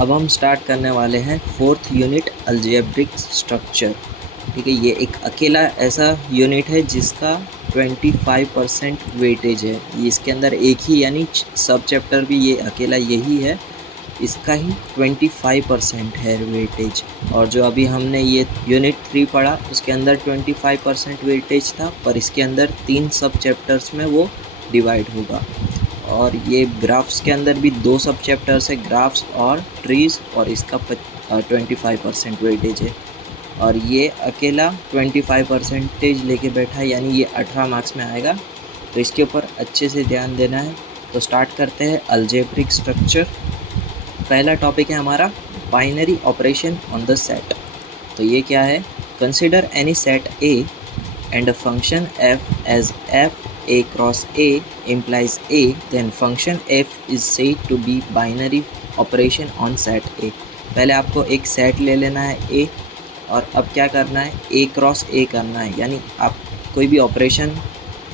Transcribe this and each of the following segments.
अब हम स्टार्ट करने वाले हैं फोर्थ यूनिट अलजेब्रिक स्ट्रक्चर। ठीक है, ये एक अकेला ऐसा यूनिट है जिसका 25% वेटेज है। ये इसके अंदर एक ही यानी सब चैप्टर भी ये अकेला यही है, इसका ही 25% है वेटेज। और जो अभी हमने ये यूनिट 3 पढ़ा उसके अंदर 25% वेटेज था, पर इसके अंदर 3 सब चैप्टर्स में वो डिवाइड होगा। और ये ग्राफ्स के अंदर भी 2 सब चैप्टर्स है, ग्राफ्स और ट्रीज़, और इसका 25% वेटेज है। और ये अकेला 25% लेके बैठा है, यानी ये 18 मार्क्स में आएगा। तो इसके ऊपर अच्छे से ध्यान देना है। तो स्टार्ट करते हैं अलजेब्रिक स्ट्रक्चर। पहला टॉपिक है हमारा binary operation on the set. तो ये क्या है? Consider any set A and a function f as f a cross a implies a, then function f is said to be binary operation on set a। पहले आपको एक set ले लेना है a, और अब क्या करना है, a क्रॉस a करना है, यानी आप कोई भी ऑपरेशन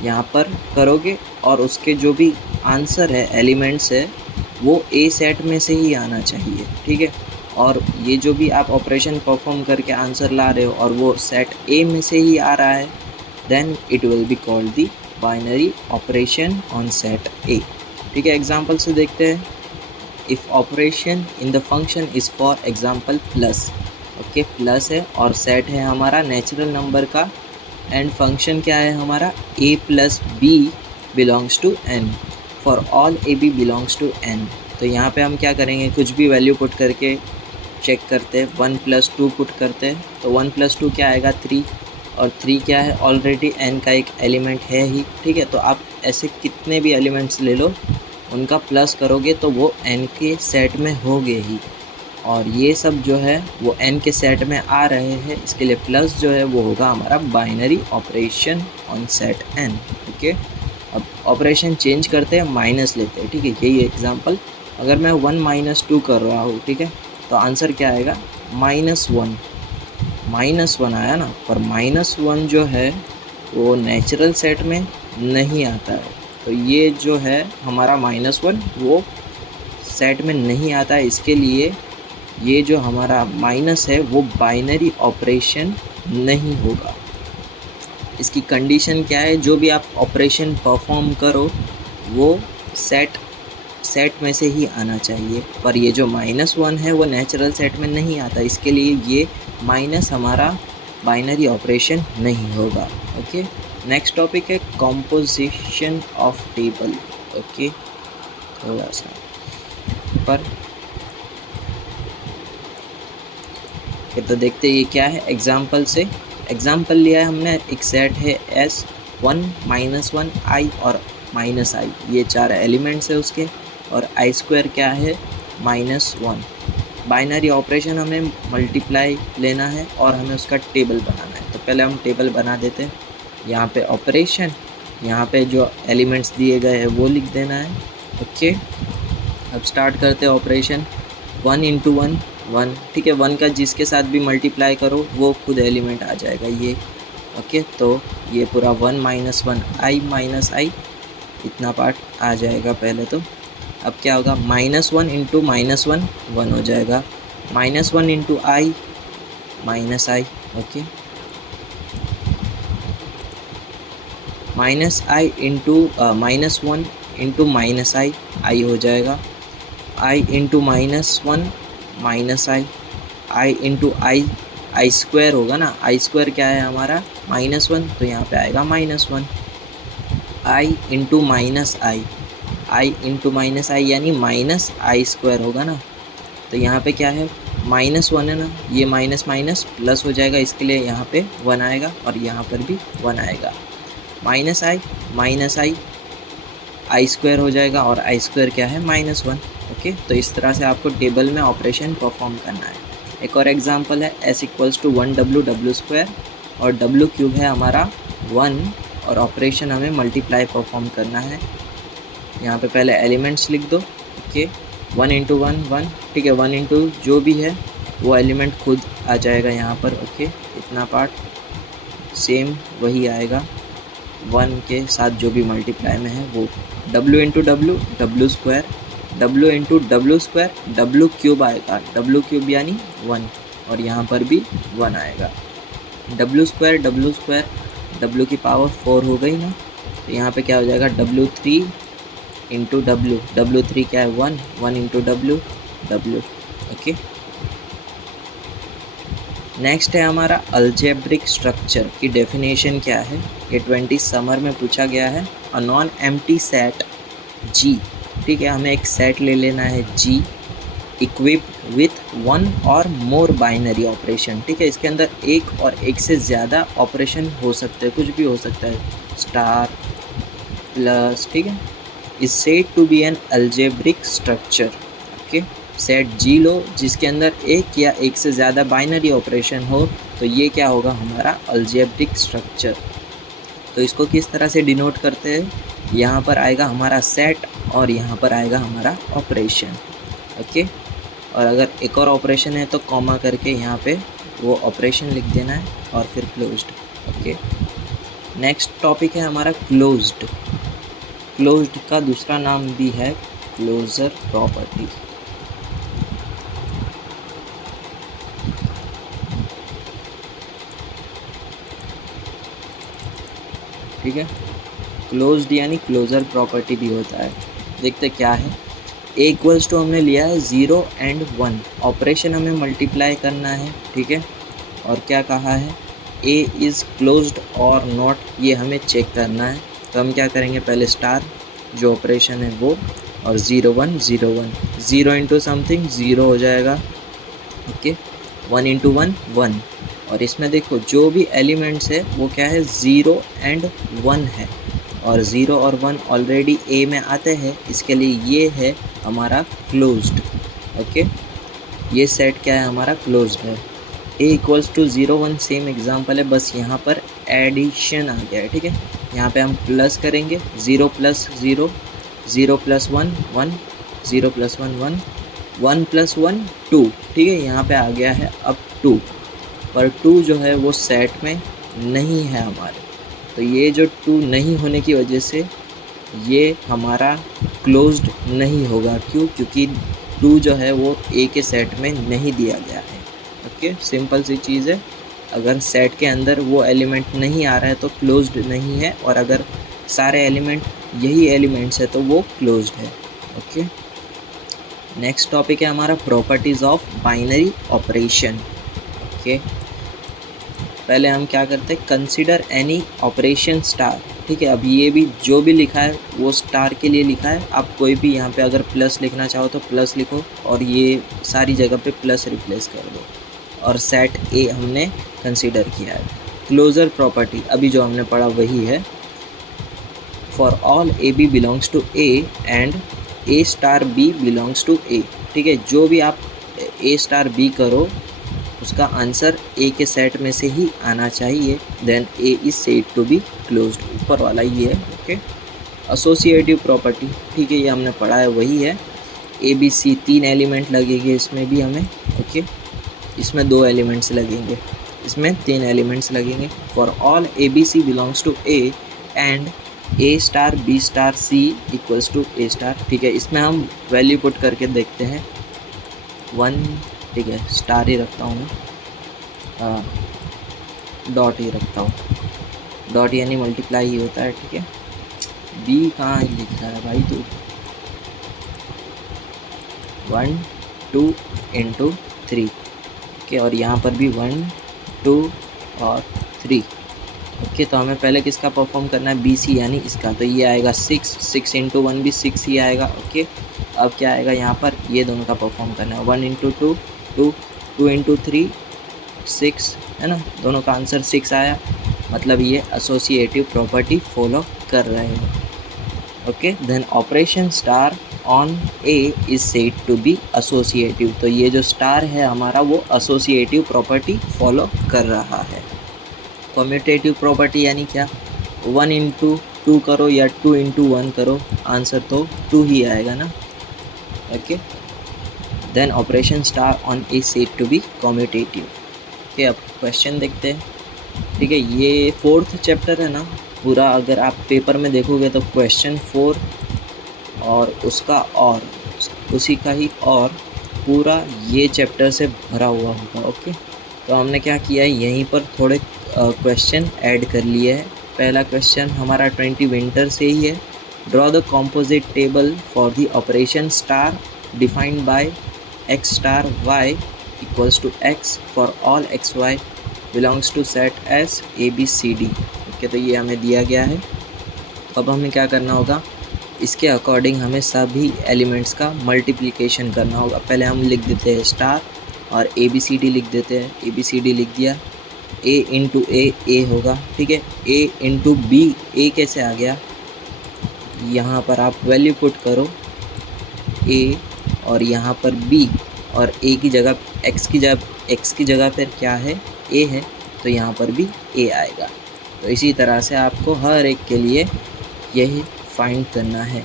यहाँ पर करोगे और उसके जो भी आंसर है, एलिमेंट्स है, वो a सेट में से ही आना चाहिए। ठीक है, और ये जो भी आप ऑपरेशन परफॉर्म करके आंसर ला रहे हो और वो सेट a में से ही आ रहा है, then it will be called the binary operation on set A। ठीक है, एग्जाम्पल से देखते हैं। if operation in the function is for example plus, okay plus है और सेट है हमारा नेचुरल नंबर का, एंड फंक्शन क्या है हमारा, a plus B belongs to n, for all A B belongs to n। तो यहाँ पे हम क्या करेंगे, कुछ भी वैल्यू पुट करके चेक करते हैं। 1 + 2 पुट करते हैं, तो 1 + 2 क्या आएगा, 3, और 3 क्या है, ऑलरेडी n का एक एलिमेंट है ही। ठीक है, तो आप ऐसे कितने भी एलिमेंट्स ले लो, उनका प्लस करोगे तो वो n के सेट में होंगे ही। और ये सब जो है वो n के सेट में आ रहे हैं, इसके लिए प्लस जो है वो होगा हमारा binary operation on set n। Okay, अब ऑपरेशन चेंज करते हैं, माइनस लेते हैं। ठीक है, यही एग्जांपल, अगर मैं 1 - 2 कर रहा हूँ, ठीक है, तो आंसर क्या आएगा, -1। -1 आया ना, पर -1 जो है वो नेचुरल सेट में नहीं आता है। तो ये जो है हमारा -1 वो सेट में नहीं आता है, इसके लिए ये जो हमारा माइनस है वो बाइनरी ऑपरेशन नहीं होगा। इसकी कंडीशन क्या है, जो भी आप ऑपरेशन परफॉर्म करो वो सेट में से ही आना चाहिए, पर ये जो -1 है वो नेचुरल सेट में नहीं आता, इसके लिए ये माइनस हमारा बाइनरी ऑपरेशन नहीं होगा। ओके, नेक्स्ट टॉपिक है कॉम्पोजिशन ऑफ टेबल। ओके, थोड़ा सा पर तो देखते हैं ये क्या है। एग्जाम्पल से एग्जाम्पल लिया है हमने, एक सेट है S 1 - 1 I और -I, ये 4 एलिमेंट्स है उसके, और I² क्या है, -1। बाइनरी ऑपरेशन हमें मल्टीप्लाई लेना है और हमें उसका टेबल बनाना है। तो पहले हम टेबल बना देते हैं। यहाँ पे ऑपरेशन, यहाँ पे जो एलिमेंट्स दिए गए हैं वो लिख देना है। ओके, अब स्टार्ट करते हैं ऑपरेशन। 1 × 1 1, ठीक है, 1 का जिसके साथ भी मल्टीप्लाई करो वो खुद एलिमेंट आ जाएगा ये। ओके, तो ये पूरा 1 - 1 I - I, इतना पार्ट आ जाएगा पहले। तो अब क्या होगा, -1 × -1 1 हो जाएगा, -1 × I -I। ओके, -1 × -I हो जाएगा, I × -1 I होगा ना, I² क्या है हमारा, -1, तो यहाँ पे आएगा -1। I × -I यानी -I² होगा ना, तो यहाँ पे क्या है, -1 है ना, ये माइनस माइनस प्लस हो जाएगा, इसके लिए यहाँ पे 1 आएगा और यहाँ पर भी 1 आएगा। -I I² हो जाएगा, और I² क्या है, -1। ओके, तो इस तरह से आपको टेबल में ऑपरेशन परफॉर्म करना है। एक और एग्जांपल है, S = 1W W² और W³ है हमारा 1, और ऑपरेशन हमें मल्टीप्लाई परफॉर्म करना है। यहाँ पे पहले एलिमेंट्स लिख दो। ओके, 1 × 1 1, ठीक है, 1 × जो भी है वो एलिमेंट खुद आ जाएगा यहाँ पर। ओके, इतना पार्ट सेम वही आएगा, 1 के साथ जो भी मल्टीप्लाई में है वो। W × W W², W into W square, W cube आएगा, डब्ल्यू क्यूब यानी 1, और यहाँ पर भी 1 आएगा। डब्ल्यू स्क्वायर डब्ल्यू की पावर 4 हो गई ना, तो यहाँ पे क्या हो जाएगा W3 इंटू W3 क्या है 1 इंटू W। ओके, नेक्स्ट है हमारा अलजेब्रिक स्ट्रक्चर की डेफिनेशन क्या है। ये 20 समर में पूछा गया है। A non empty set G, ठीक है, हमें एक सेट ले लेना है G इक्विप्ड विथ 1 और मोर बाइनरी ऑपरेशन, ठीक है, इसके अंदर एक और एक से ज़्यादा ऑपरेशन हो सकते हैं, कुछ भी हो सकता है, स्टार प्लस, ठीक है, is said to be an algebraic structure. Okay, set G लो जिसके अंदर एक या एक से ज़्यादा बाइनरी ऑपरेशन हो, तो ये क्या होगा हमारा अलजेब्रिक स्ट्रक्चर। तो इसको किस तरह से डिनोट करते हैं, यहाँ पर आएगा हमारा सेट और यहाँ पर आएगा हमारा ऑपरेशन। ओके, और अगर एक और ऑपरेशन है तो कॉमा करके यहाँ पे वो ऑपरेशन लिख देना है और फिर क्लोज्ड। ओके, नेक्स्ट टॉपिक है हमारा क्लोज्ड। क्लोज्ड का दूसरा नाम भी है क्लोजर प्रॉपर्टी। ठीक है, क्लोज्ड यानी क्लोजर प्रॉपर्टी भी होता है। देखते क्या है। ए इक्वल्स टू हमने लिया है 0 एंड 1, ऑपरेशन हमें मल्टीप्लाई करना है, ठीक है, और क्या कहा है ए इज़ क्लोज्ड और नॉट, ये हमें चेक करना है। तो हम क्या करेंगे, पहले स्टार जो ऑपरेशन है वो, और 0 1 0 1, 0 इंटू समथिंग 0 हो जाएगा। ओके, 1 इंटू 1 1, और इसमें देखो जो भी एलिमेंट्स है वो क्या है 0 एंड 1 है, और 0 और 1 ऑलरेडी ए में आते हैं, इसके लिए ये है हमारा क्लोज्ड। ओके, ये सेट क्या है हमारा क्लोज्ड है। ए इक्वल्स टू 0 1 सेम एग्जांपल है, बस यहाँ पर एडिशन आ गया है। ठीक है, यहाँ पे हम प्लस करेंगे, 0 प्लस 0 0 प्लस 1 1, 0 प्लस 1 1, 1 प्लस 1 2। ठीक है, यहाँ पे आ गया है अब 2, पर 2 जो है वो सेट में नहीं है हमारे, तो ये जो 2 नहीं होने की वजह से ये हमारा क्लोज्ड नहीं होगा। क्यों? क्योंकि 2 जो है वो ए के सेट में नहीं दिया गया है। ओके, सिंपल सी चीज़ है, अगर सेट के अंदर वो एलिमेंट नहीं आ रहा है तो क्लोज्ड नहीं है, और अगर सारे एलिमेंट यही एलिमेंट्स है तो वो क्लोज्ड है। ओके, नेक्स्ट टॉपिक है हमारा properties of binary operation. Okay, पहले हम क्या करते हैं, कंसिडर एनी ऑपरेशन स्टार। ठीक है, अब ये भी जो भी लिखा है वो स्टार के लिए लिखा है, आप कोई भी यहाँ पे अगर प्लस लिखना चाहो तो प्लस लिखो, और ये सारी जगह पे प्लस रिप्लेस कर दो, और सेट ए हमने कंसिडर किया है। क्लोजर प्रॉपर्टी अभी जो हमने पढ़ा वही है, for all A B belongs to A and A star B belongs to A. ठीक है, जो भी आप ए स्टार बी करो उसका आंसर ए के सेट में से ही आना चाहिए, then A is said to be closed. ऊपर वाला ये है। ओके, एसोसिएटिव प्रॉपर्टी, ठीक है, ये हमने पढ़ा है वही है। ए बी सी 3 एलिमेंट लगेंगे इसमें भी हमें। ओके, इसमें 2 एलिमेंट्स लगेंगे, इसमें 3 एलिमेंट्स लगेंगे। For all A B C belongs to A and A star B star C equals to A star. ठीक है, इसमें हम वैल्यू पुट करके देखते हैं 1, ठीक है, स्टार ही रखता हूँ मैं, डॉट ही रखता हूँ, डॉट यानी मल्टीप्लाई ही होता है। ठीक है, बी कहाँ लिख रहा है भाई तू, 1 2 इंटू 3। ओके, और यहाँ पर भी 1 2 और 3। ओके, तो हमें पहले किसका परफॉर्म करना है, बी सी यानी इसका, तो ये आएगा 6, 6 इंटू 1 भी 6 ही आएगा। ओके, अब क्या आएगा यहाँ पर, ये दोनों का परफॉर्म करना है, 1 इंटू 2 2, 2 इंटू 3 6, है ना, दोनों का आंसर 6 आया, मतलब ये एसोसिएटिव प्रॉपर्टी फॉलो कर रहे हैं। Okay, then operation star on A is said to be associative, तो ये जो स्टार है हमारा वो एसोसिएटिव प्रॉपर्टी फॉलो कर रहा है। कम्यूटेटिव प्रॉपर्टी यानी क्या, 1 इंटू 2 करो या 2 इंटू 1 करो, आंसर तो 2 ही आएगा ना। Okay, then operation star on A said to be commutative. Okay, अब क्वेश्चन देखते हैं। ठीक है, ये 4th चैप्टर है ना पूरा, अगर आप पेपर में देखोगे तो क्वेश्चन 4 और उसका उसी का ही और पूरा ये चैप्टर से भरा हुआ होगा। ओके, तो हमने क्या किया है, यहीं पर थोड़े क्वेश्चन ऐड कर लिए हैं। पहला क्वेश्चन हमारा 20 विंटर से ही है। Draw the composite table for the operation star defined by X star Y equals to X for all X Y belongs to set S A B C D. Okay, तो ये हमें दिया गया है। अब हमें क्या करना होगा, इसके अकॉर्डिंग हमें सभी एलिमेंट्स का मल्टीप्लिकेशन करना होगा। पहले हम लिख देते हैं स्टार और ए बी सी डी लिख देते हैं। ए बी सी डी लिख दिया, ए इंटू ए होगा, ठीक है। ए इंटू बी, ए कैसे आ गया, यहाँ पर आप वैल्यू पुट करो ए और यहाँ पर बी, और ए की जगह एक्स की जगह पर क्या है, ए है, तो यहाँ पर भी ए आएगा। तो इसी तरह से आपको हर एक के लिए यही फाइंड करना है।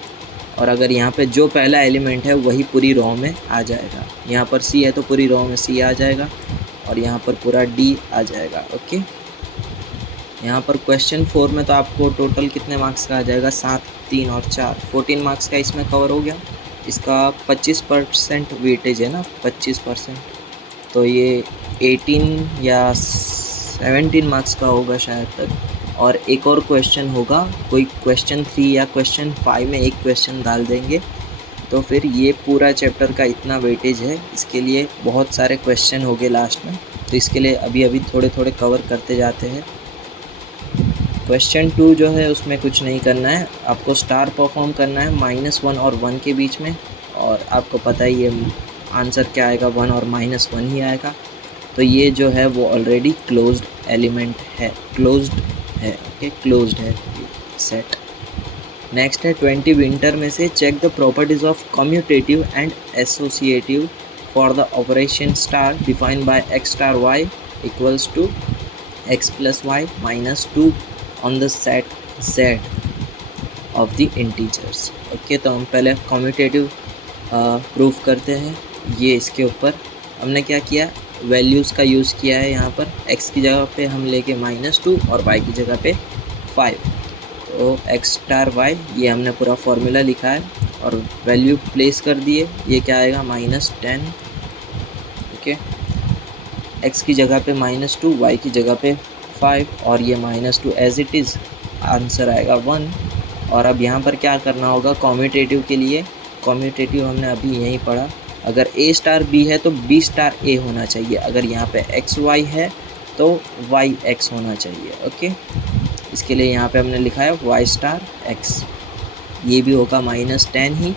और अगर यहाँ पे जो पहला एलिमेंट है वही पूरी रो में आ जाएगा। यहाँ पर सी है तो पूरी रो में सी आ जाएगा, और यहाँ पर पूरा डी आ जाएगा। ओके, यहाँ पर क्वेश्चन 4 में तो आपको टोटल कितने मार्क्स का आ जाएगा, 7, 3 और 4, 14 मार्क्स का इसमें कवर हो गया। इसका 25% वेटेज है ना, 25%, तो ये 18 या 17 मार्क्स का होगा शायद तक। और एक और क्वेश्चन होगा, कोई क्वेश्चन 3 या क्वेश्चन 5 में एक क्वेश्चन डाल देंगे, तो फिर ये पूरा चैप्टर का इतना वेटेज है। इसके लिए बहुत सारे क्वेश्चन हो गए लास्ट में, तो इसके लिए अभी थोड़े थोड़े कवर करते जाते हैं। क्वेश्चन 2 जो है उसमें कुछ नहीं करना है, आपको स्टार परफॉर्म करना है -1 और 1 के बीच में, और आपको पता ही है आंसर क्या आएगा, 1 और -1 ही आएगा। तो ये जो है वो ऑलरेडी क्लोज्ड एलिमेंट है, क्लोज्ड है। ओके, क्लोज्ड है सेट। नेक्स्ट है 20 विंटर में से check the properties of commutative and associative for the operation star defined by X star Y equals to X plus Y minus 2 on the set z of the integers. Okay, तो हम पहले commutative proof करते हैं। ये इसके ऊपर हमने क्या किया, वैल्यूज़ का यूज़ किया है। यहाँ पर x की जगह पे हम लेके -2 और y की जगह पे 5, तो x स्टार y, ये हमने पूरा फॉर्मूला लिखा है और वैल्यू प्लेस कर दिए। ये क्या आएगा, -10। ओके, x की जगह पे -2, y की जगह पे 5, और ये -2 एज इट इज़, आंसर आएगा 1। और अब यहाँ पर क्या करना होगा, कम्यूटेटिव के लिए, कम्यूटेटिव हमने अभी यहीं पढ़ा, अगर a स्टार b है तो b स्टार a होना चाहिए। अगर यहाँ पे x y है तो y x होना चाहिए। ओके, इसके लिए यहाँ पे हमने लिखा है y स्टार x, ये भी होगा -10 ही,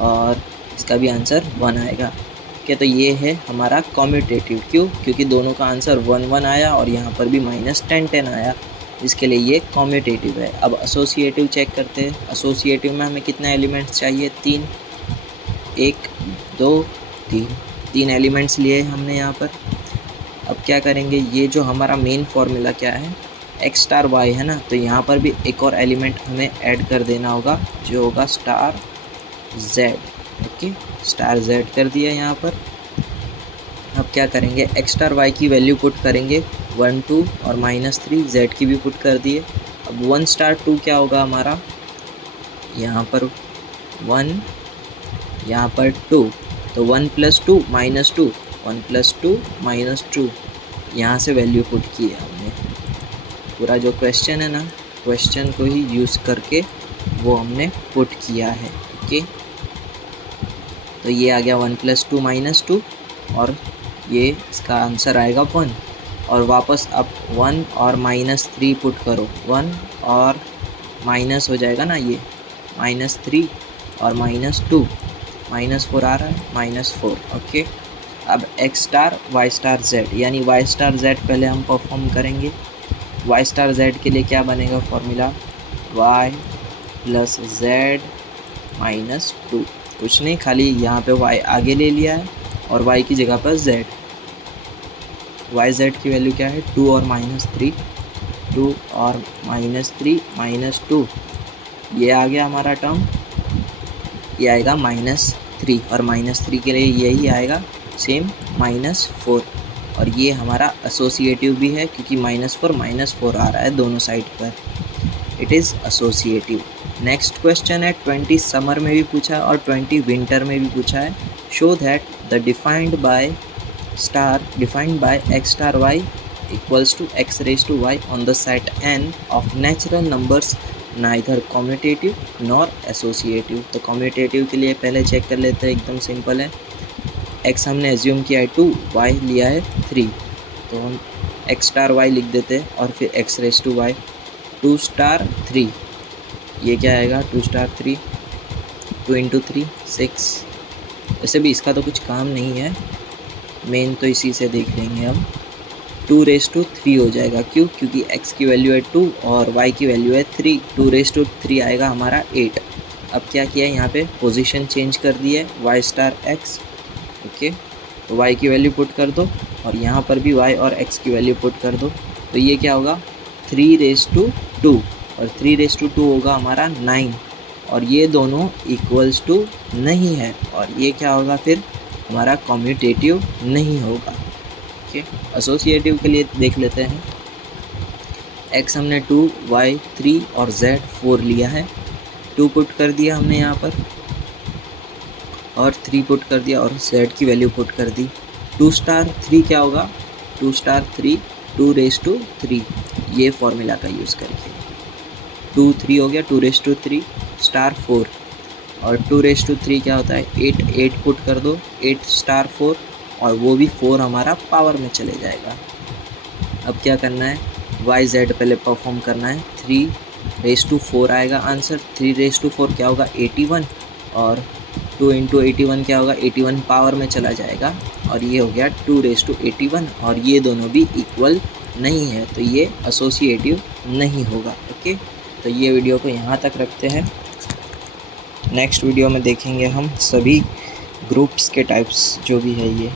और इसका भी आंसर 1 आएगा। ओके, तो ये है हमारा कम्यूटेटिव। क्यों, क्योंकि दोनों का आंसर 1 1 आया और यहाँ पर भी -10 10 आया, इसके लिए ये कम्यूटेटिव है। अब एसोसिएटिव चेक करते हैं। एसोसिएटिव में हमें कितने एलिमेंट्स चाहिए, 3, 1 2 3 एलिमेंट्स लिए हमने यहाँ पर। अब क्या करेंगे, ये जो हमारा मेन फार्मूला क्या है, एक्स स्टार वाई है ना, तो यहाँ पर भी एक और एलिमेंट हमें ऐड कर देना होगा, जो होगा star Z. Okay, star Z कर दिया यहाँ पर। अब क्या करेंगे, एक्स स्टार वाई की वैल्यू पुट करेंगे 1 2 और -3, जेड की भी पुट कर दिए। अब 1 स्टार 2 क्या होगा हमारा, यहाँ पर 1, यहाँ पर 2, तो 1 + 2 -2, 1 + 2 -2, यहाँ से वैल्यू पुट की है हमने। पूरा जो क्वेश्चन है ना, क्वेश्चन को ही यूज़ करके वो हमने पुट किया है। ओके, तो ये आ गया 1 + 2 -2, और ये इसका आंसर आएगा 1। और वापस अब 1 और -3 पुट करो, 1 और माइनस हो जाएगा ना, ये -3 और -2, -4 आ रहा है, -4। ओके, अब X star Y star Z, यानी वाई स्टार जेड पहले हम परफॉर्म करेंगे। वाई स्टार जेड के लिए क्या बनेगा फॉर्मूला, y + z - 2, कुछ नहीं, खाली यहाँ पे y आगे ले लिया है और y की जगह पर z। y z की वैल्यू क्या है, 2 और -3, 2 और -3 -2, ये आ गया हमारा टर्म। ये आएगा -3, और -3 के लिए यही आएगा सेम -4, और ये हमारा एसोसिएटिव भी है क्योंकि -4 -4 आ रहा है दोनों साइड पर, it is associative. Next question है 20 समर में भी पूछा है और 20 विंटर में भी पूछा है। Show that the defined by x star y equals to x raise to y on the set n of natural numbers neither commutative nor associative. तो कॉम्यूटेटिव के लिए पहले चेक कर लेते हैं, एकदम सिंपल है। x हमने एज्यूम किया है 2, y लिया है 3, तो हम x स्टार y लिख देते हैं और फिर x raise to y 2 star 3, ये क्या आएगा 2 स्टार 3, 2 इंटू 3 6। वैसे भी इसका तो कुछ काम नहीं है, मेन तो इसी से देख लेंगे हम। 2 रेज टू 3 हो जाएगा, क्यों? क्योंकि x की वैल्यू है 2 और y की वैल्यू है 3। 2 रेज टू 3 आएगा हमारा 8। अब क्या किया है यहाँ पे, पोजीशन चेंज कर दी है y स्टार x। ओके, तो y की वैल्यू पुट कर दो और यहाँ पर भी y और x की वैल्यू पुट कर दो। तो ये क्या होगा 3 रेज टू 2 और 3 रेज टू 2 होगा हमारा 9, और ये दोनों इक्वल्स टू नहीं है, और ये क्या होगा फिर हमारा कॉम्यूटेटिव नहीं होगा। ओके, एसोसिएटिव के लिए देख लेते हैं। x हमने 2, y 3 और z 4 लिया है। 2 पुट कर दिया हमने यहाँ पर और 3 पुट कर दिया और z की वैल्यू पुट कर दी। 2 स्टार 3 क्या होगा 2 स्टार 3 2 रेज टू 3, ये फॉर्मूला का यूज़ करके 2 3 हो गया। 2 रेज टू 3 स्टार 4 और 2 रेज टू 3 क्या होता है 8 पुट कर दो 8 स्टार 4, और वो भी 4 हमारा पावर में चले जाएगा। अब क्या करना है वाई जेड पहले परफॉर्म करना है। 3 रेज टू 4 आएगा आंसर। 3 रेज टू 4 क्या होगा 81, और 2 इंटू 81 क्या होगा 81 पावर में चला जाएगा, और ये हो गया 2 रेज टू 81, और ये दोनों भी इक्वल नहीं है, तो ये एसोसिएटिव नहीं होगा। ओके, तो ये वीडियो को यहाँ तक रखते हैं। नेक्स्ट वीडियो में देखेंगे हम सभी ग्रुप्स के टाइप्स जो भी है ये।